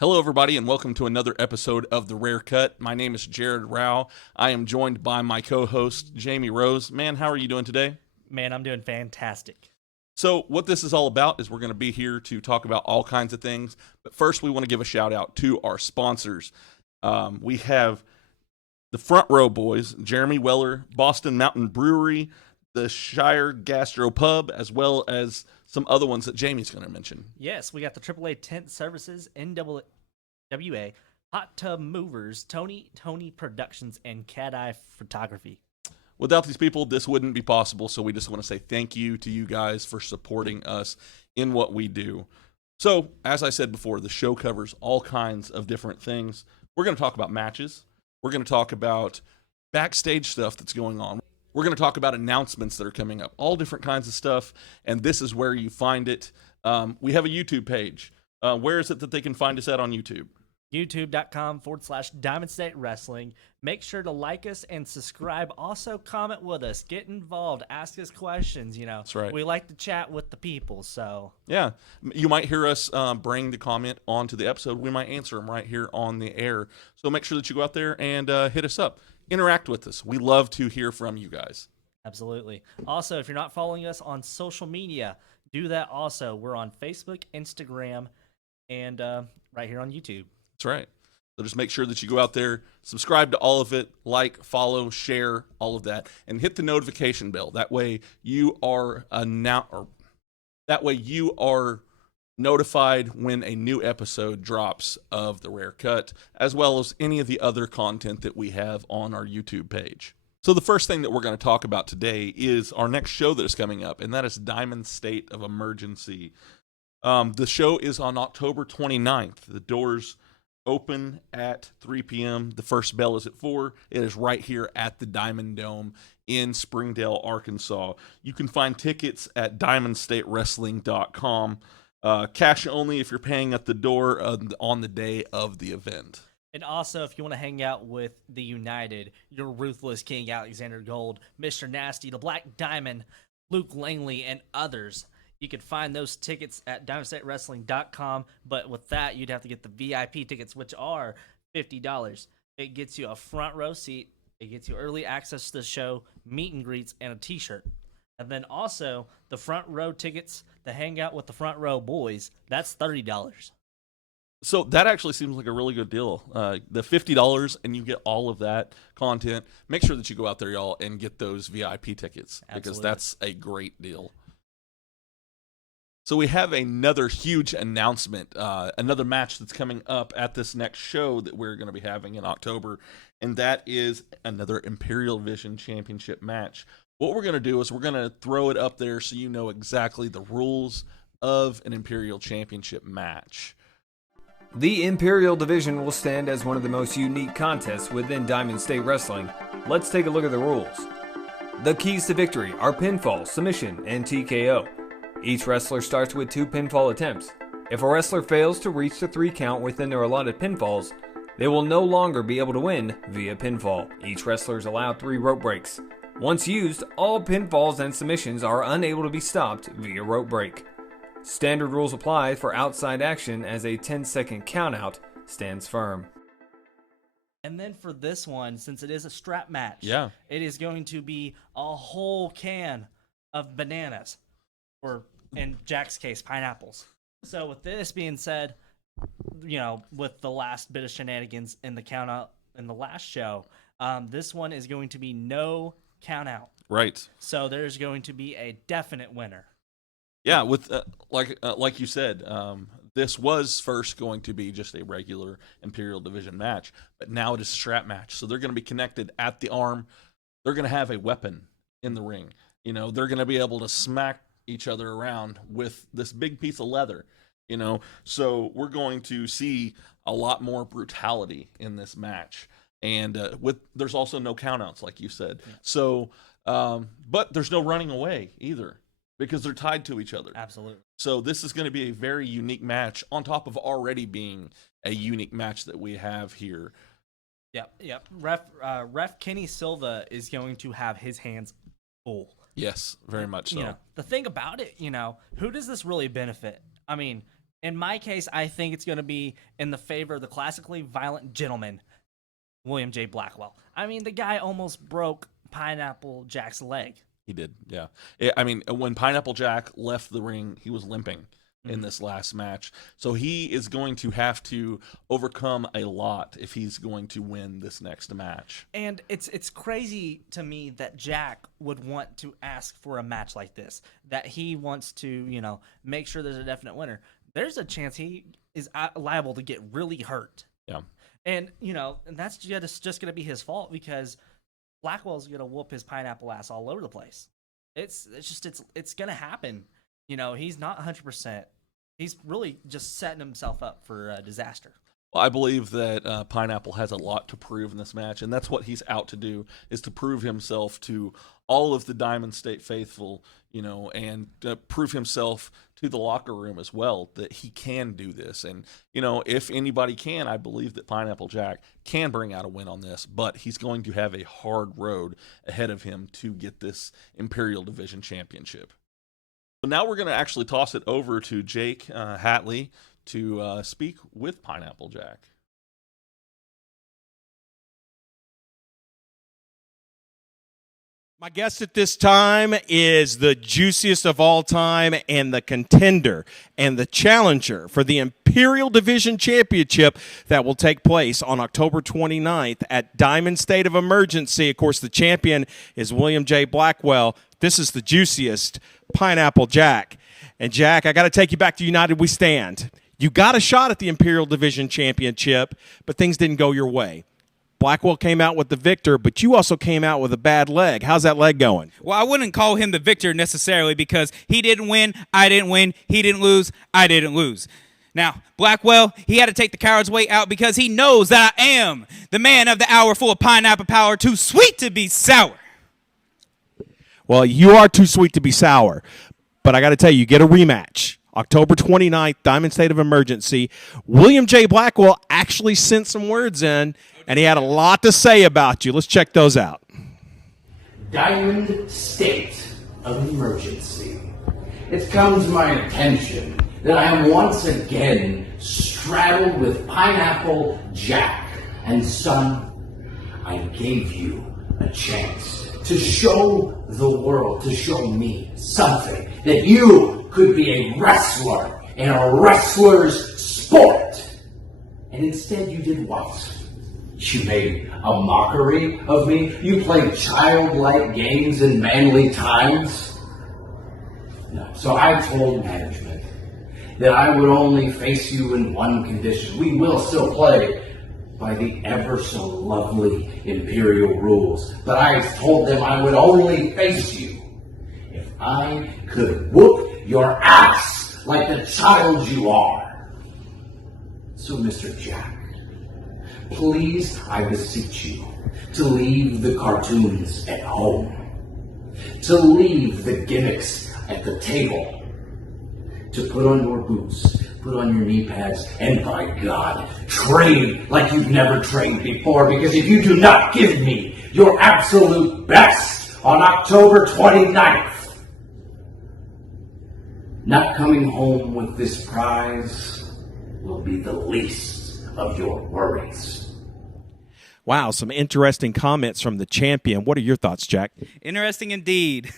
Hello, everybody, and welcome to another episode of The Rare Cut. My name is Jared Rao. I am joined by my co-host, Jamie Rose. Man, how are you doing today? Man, I'm doing fantastic. So what this is all about is we're going to be here to talk about all kinds of things. But first, we want to give a shout out to our sponsors. We have the Front Row Boys, Jeremy Weller, Boston Mountain Brewery, the Shire Gastro Pub, as well as some other ones that Jamie's going to mention. Yes, we got the AAA Tent Services, NWA, Hot Tub Movers, Tony Productions, and Cat Eye Photography. Without these people, this wouldn't be possible, so we just want to say thank you to you guys for supporting us in what we do. So, as I said before, the show covers all kinds of different things. We're going to talk about matches. We're going to talk about backstage stuff that's going on. We're going to talk about announcements that are coming up, all different kinds of stuff, and this is where you find it. We have a YouTube page. Where is it that they can find us at on YouTube? YouTube.com/Diamond State Wrestling. Make sure to like us and subscribe. Also, comment with us. Get involved. Ask us questions. That's right. We like to chat with the people. So yeah, you might hear us bring the comment onto the episode. We might answer them right here on the air. So make sure that you go out there and hit us up. Interact with us. We love to hear from you guys. Absolutely. Also, if you're not following us on social media, do that also. We're on Facebook, Instagram, and right here on YouTube. That's right. So just make sure that you go out there, subscribe to all of it, like, follow, share, all of that, and hit the notification bell. That way you are notified when a new episode drops of The Rare Cut, as well as any of the other content that we have on our YouTube page. So the first thing that we're going to talk about today is our next show that is coming up, and that is Diamond State of Emergency. The show is on October 29th. The doors open at 3 p.m. The first bell is at 4. It is right here at the Diamond Dome in Springdale, Arkansas. You can find tickets at diamondstatewrestling.com. Cash only if you're paying at the door on the day of the event. And also, if you want to hang out with the United, your Ruthless King Alexander Gold, Mr. Nasty, the Black Diamond, Luke Langley, and others, you can find those tickets at diamondstatewrestling.com. But with that, you'd have to get the VIP tickets, which are $50. It gets you a front row seat. It gets you early access to the show, meet and greets, and a t-shirt. And then also, the front row tickets to hang out with the Front Row Boys, that's $30. So that actually seems like a really good deal. The $50, and you get all of that content. Make sure that you go out there, y'all, and get those VIP tickets. Absolutely. Because that's a great deal. So we have another huge announcement, another match that's coming up at this next show that we're going to be having in October, and that is another Imperial Division Championship match. What we're going to do is we're going to throw it up there so you know exactly the rules of an Imperial Championship match. The Imperial Division will stand as one of the most unique contests within Diamond State Wrestling. Let's take a look at the rules. The keys to victory are pinfall, submission, and TKO. Each wrestler starts with 2 pinfall attempts. If a wrestler fails to reach the 3 count within their allotted pinfalls, they will no longer be able to win via pinfall. Each wrestler is allowed 3 rope breaks. Once used, all pinfalls and submissions are unable to be stopped via rope break. Standard rules apply for outside action as a 10-second countout stands firm. And then for this one, since it is a strap match, Yeah. it is going to be a whole can of bananas. Or, in Jack's case, pineapples. So with this being said, with the last bit of shenanigans in the count out in the last show, this one is going to be no count out. Right. So there's going to be a definite winner. Yeah, with like you said, this was first going to be just a regular Imperial Division match, but now it is a strap match. So they're going to be connected at the arm. They're going to have a weapon in the ring. They're going to be able to smack each other around with this big piece of leather, so we're going to see a lot more brutality in this match, and there's also no countouts like you said. Yeah. So but there's no running away either because they're tied to each other. Absolutely. So this is going to be a very unique match on top of already being a unique match that we have here. Yep. Ref Kenny Silva is going to have his hands full. Yes, very much so. The thing about it, who does this really benefit? I mean, In my case, I think it's going to be in the favor of the classically violent gentleman, William J. Blackwell. I mean, the guy almost broke Pineapple Jack's leg. He did, yeah. I mean, when Pineapple Jack left the ring, he was limping in this last match. So he is going to have to overcome a lot if he's going to win this next match. And it's crazy to me that Jack would want to ask for a match like this, that he wants to, make sure there's a definite winner. There's a chance he is liable to get really hurt. Yeah. And, and that's just going to be his fault because Blackwell's going to whoop his pineapple ass all over the place. It's going to happen. He's not 100%. He's really just setting himself up for a disaster. Well, I believe that Pineapple has a lot to prove in this match, and that's what he's out to do, is to prove himself to all of the Diamond State faithful, and prove himself to the locker room as well, that he can do this. And, if anybody can, I believe that Pineapple Jack can bring out a win on this, but he's going to have a hard road ahead of him to get this Imperial Division championship. So now we're going to actually toss it over to Jake Hatley to speak with Pineapple Jack. My guest at this time is the juiciest of all time and the contender and the challenger for the Imperial Division Championship that will take place on October 29th at Diamond State of Emergency. Of course, the champion is William J. Blackwell. This is the juiciest, Pineapple Jack. And Jack, I got to take you back to United We Stand. You got a shot at the Imperial Division Championship, but things didn't go your way. Blackwell came out with the victor, but you also came out with a bad leg. How's that leg going? Well, I wouldn't call him the victor necessarily because he didn't win, I didn't win, he didn't lose, I didn't lose. Now, Blackwell, he had to take the coward's way out because he knows that I am the man of the hour, full of pineapple power, too sweet to be sour. Well, you are too sweet to be sour, but I got to tell you, you get a rematch. October 29th, Diamond State of Emergency. William J. Blackwell actually sent some words in, and he had a lot to say about you. Let's check those out. Diamond State of Emergency. It's come to my attention that I am once again straddled with Pineapple Jack. And son, I gave you a chance to show the world, to show me something, that you could be a wrestler in a wrestler's sport. And instead you did what? You made a mockery of me? You played childlike games in manly times? No. So I told management that I would only face you in one condition. We will still play by the ever so lovely Imperial rules. But I told them I would only face you if I could whoop your ass like the child you are. So, Mr. Jack, please, I beseech you, to leave the cartoons at home, to leave the gimmicks at the table, to put on your boots, put on your knee pads, and by God, train like you've never trained before, because if you do not give me your absolute best on October 29th, not coming home with this prize will be the least of your worries. Wow, some interesting comments from the champion. What are your thoughts, Jack? Interesting indeed.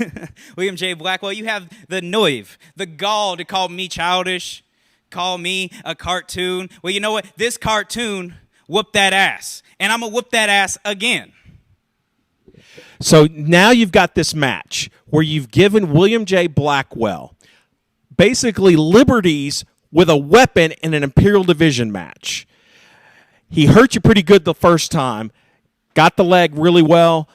William J. Blackwell, you have the nerve, the gall to call me childish, call me a cartoon. Well, you know what? This cartoon whooped that ass, and I'm going to whoop that ass again. So now you've got this match where you've given William J. Blackwell basically liberties with a weapon in an Imperial Division match. He hurt you pretty good the first time, got the leg really well.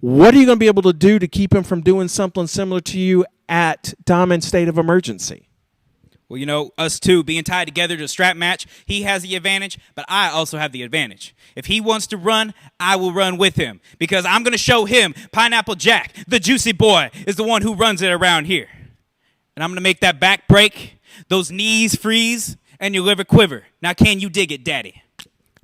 What are you going to be able to do to keep him from doing something similar to you at Diamond State of Emergency? Well, us two being tied together to a strap match, he has the advantage, but I also have the advantage. If he wants to run, I will run with him because I'm going to show him Pineapple Jack, the juicy boy, is the one who runs it around here. And I'm going to make that back break, those knees freeze, and your liver quiver. Now, can you dig it, Daddy?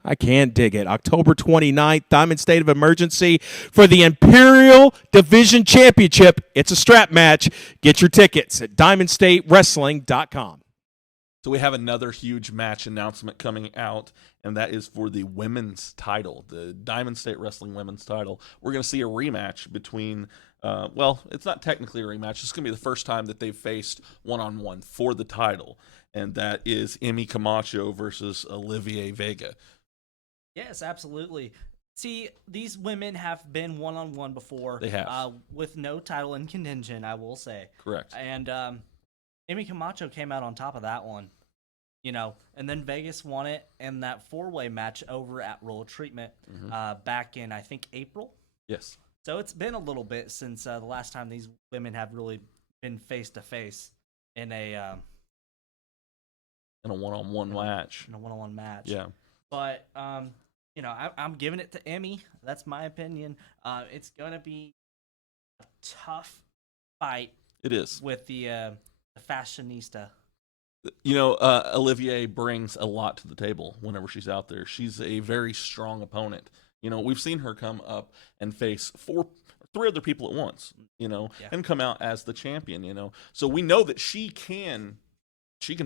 I can dig it. October 29th, Diamond State of Emergency for the Imperial Division Championship. It's a strap match. Get your tickets at DiamondStateWrestling.com. So we have another huge match announcement coming out, and that is for the women's title, the Diamond State Wrestling women's title. We're going to see a rematch between, well, it's not technically a rematch. It's going to be the first time that they've faced one-on-one for the title, and that is Emmy Camacho versus Olivier Vega. Yes, absolutely. See, these women have been one-on-one before. They have. With no title in contention, I will say. Correct. And Emmy Camacho came out on top of that one, and then Vegas won it in that four-way match over at Royal Treatment back in, I think, April. Yes. So it's been a little bit since the last time these women have really been face-to-face in a one-on-one match. In a one-on-one match. Yeah. But, I'm giving it to Emmy. That's my opinion. It's going to be a tough fight. It is. With the fashionista. Olivier brings a lot to the table whenever she's out there. She's a very strong opponent. We've seen her come up and face three other people at once, and come out as the champion, So we know that she can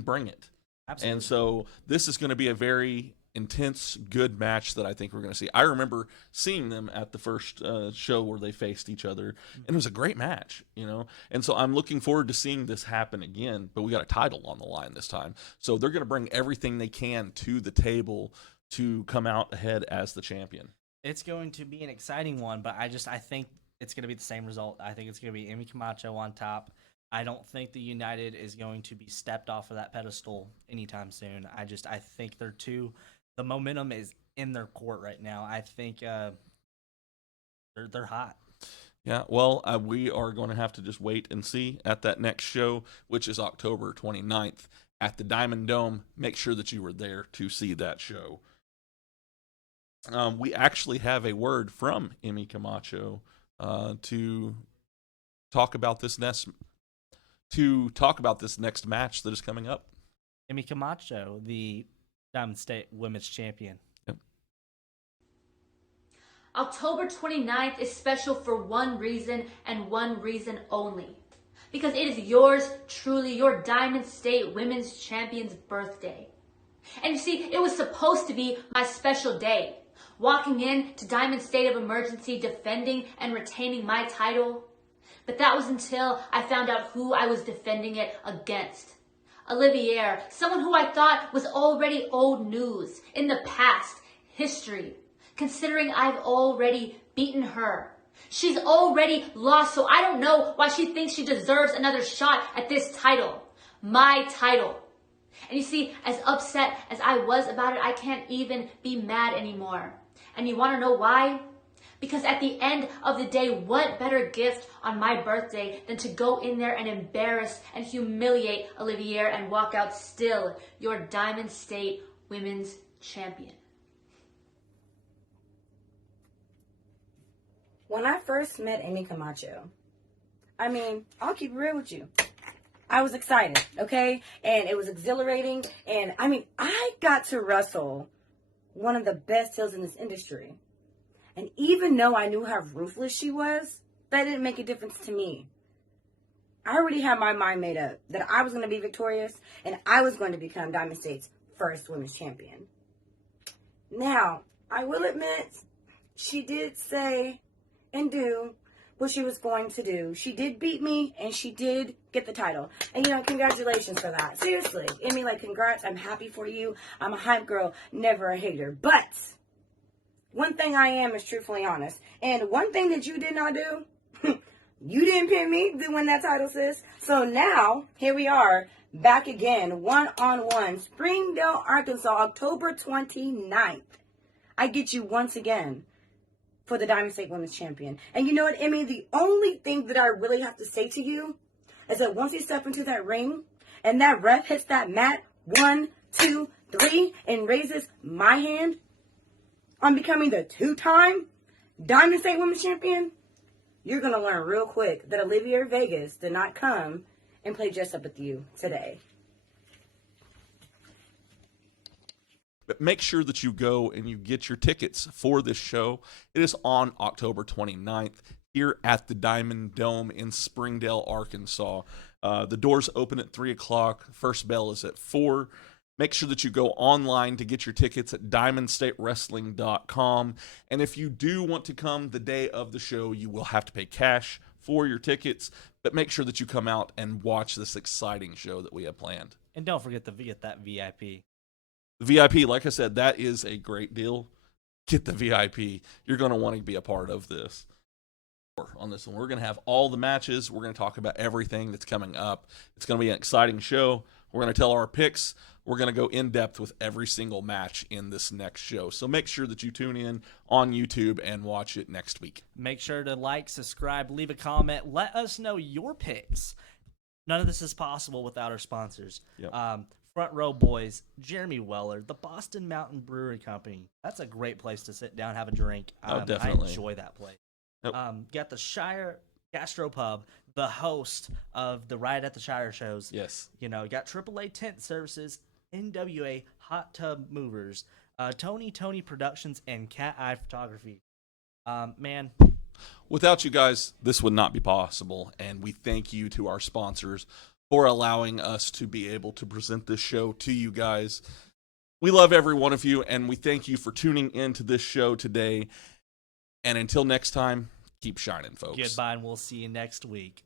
bring it. Absolutely. And so this is going to be a very intense, good match that I think we're going to see. I remember seeing them at the first show where they faced each other, and it was a great match, And so I'm looking forward to seeing this happen again, but we got a title on the line this time. So they're going to bring everything they can to the table to come out ahead as the champion. It's going to be an exciting one, but I think it's going to be the same result. I think it's going to be Emmy Camacho on top. I don't think the United is going to be stepped off of that pedestal anytime soon. I think the momentum is in their court right now. I think they're hot. Yeah, well, we are going to have to just wait and see at that next show, which is October 29th at the Diamond Dome. Make sure that you were there to see that show. We actually have a word from Emmy Camacho to talk about this next match that is coming up. Emmy Camacho, the Diamond State Women's Champion. Yep. October 29th is special for one reason and one reason only. Because it is yours truly, your Diamond State Women's Champion's birthday. And you see, it was supposed to be my special day. Walking in to Diamond State of Emergency, defending and retaining my title. But that was until I found out who I was defending it against. Olivier, someone who I thought was already old news, in the past, history, considering I've already beaten her. She's already lost, so I don't know why she thinks she deserves another shot at this title. My title. And you see, as upset as I was about it, I can't even be mad anymore. And you want to know why? Because at the end of the day, what better gift on my birthday than to go in there and embarrass and humiliate Olivier and walk out still your Diamond State Women's Champion. When I first met Emmy Camacho, I'll keep it real with you. I was excited, okay? And it was exhilarating. And I got to wrestle one of the best heels in this industry. And even though I knew how ruthless she was, that didn't make a difference to me. I already had my mind made up that I was going to be victorious and I was going to become Diamond State's first women's champion. Now, I will admit, she did say and do what she was going to do. She did beat me and she did get the title. And, congratulations for that. Seriously. Emmy, congrats. I'm happy for you. I'm a hype girl, never a hater. But one thing I am is truthfully honest. And one thing that you did not do, you didn't pin me to win that title, sis. So now, here we are, back again, one-on-one, Springdale, Arkansas, October 29th. I get you once again for the Diamond State Women's Champion. And you know what, Emmy? The only thing that I really have to say to you is that once you step into that ring and that ref hits that mat, 1, 2, 3, and raises my hand on becoming the 2-time Diamond State Women's Champion, you're going to learn real quick that Olivier Vegas did not come and play dress up with you today. But make sure that you go and you get your tickets for this show. It is on October 29th here at the Diamond Dome in Springdale, Arkansas. The doors open at 3 o'clock. First bell is at 4. Make sure that you go online to get your tickets at diamondstatewrestling.com. And if you do want to come the day of the show, you will have to pay cash for your tickets. But make sure that you come out and watch this exciting show that we have planned. And don't forget to get that VIP. The VIP, like I said, that is a great deal. Get the VIP. You're going to want to be a part of this. On this one, we're going to have all the matches. We're going to talk about everything that's coming up. It's going to be an exciting show. We're going to tell our picks. We're going to go in depth with every single match in this next show. So make sure that you tune in on YouTube and watch it next week. Make sure to like, subscribe, leave a comment. Let us know your picks. None of this is possible without our sponsors. Yep. Front Row Boys, Jeremy Weller, the Boston Mountain Brewery Company. That's a great place to sit down, have a drink. Definitely. I enjoy that place. Yep. Got the Shire Gastropub, the host of the Ride at the Shire shows. Yes. You know, got AAA Tent Services, NWA Hot Tub Movers, Tony Productions, and Cat Eye Photography. Man. Without you guys, this would not be possible, and we thank you to our sponsors for allowing us to be able to present this show to you guys. We love every one of you, and we thank you for tuning into this show today. And until next time, keep shining, folks. Goodbye, and we'll see you next week.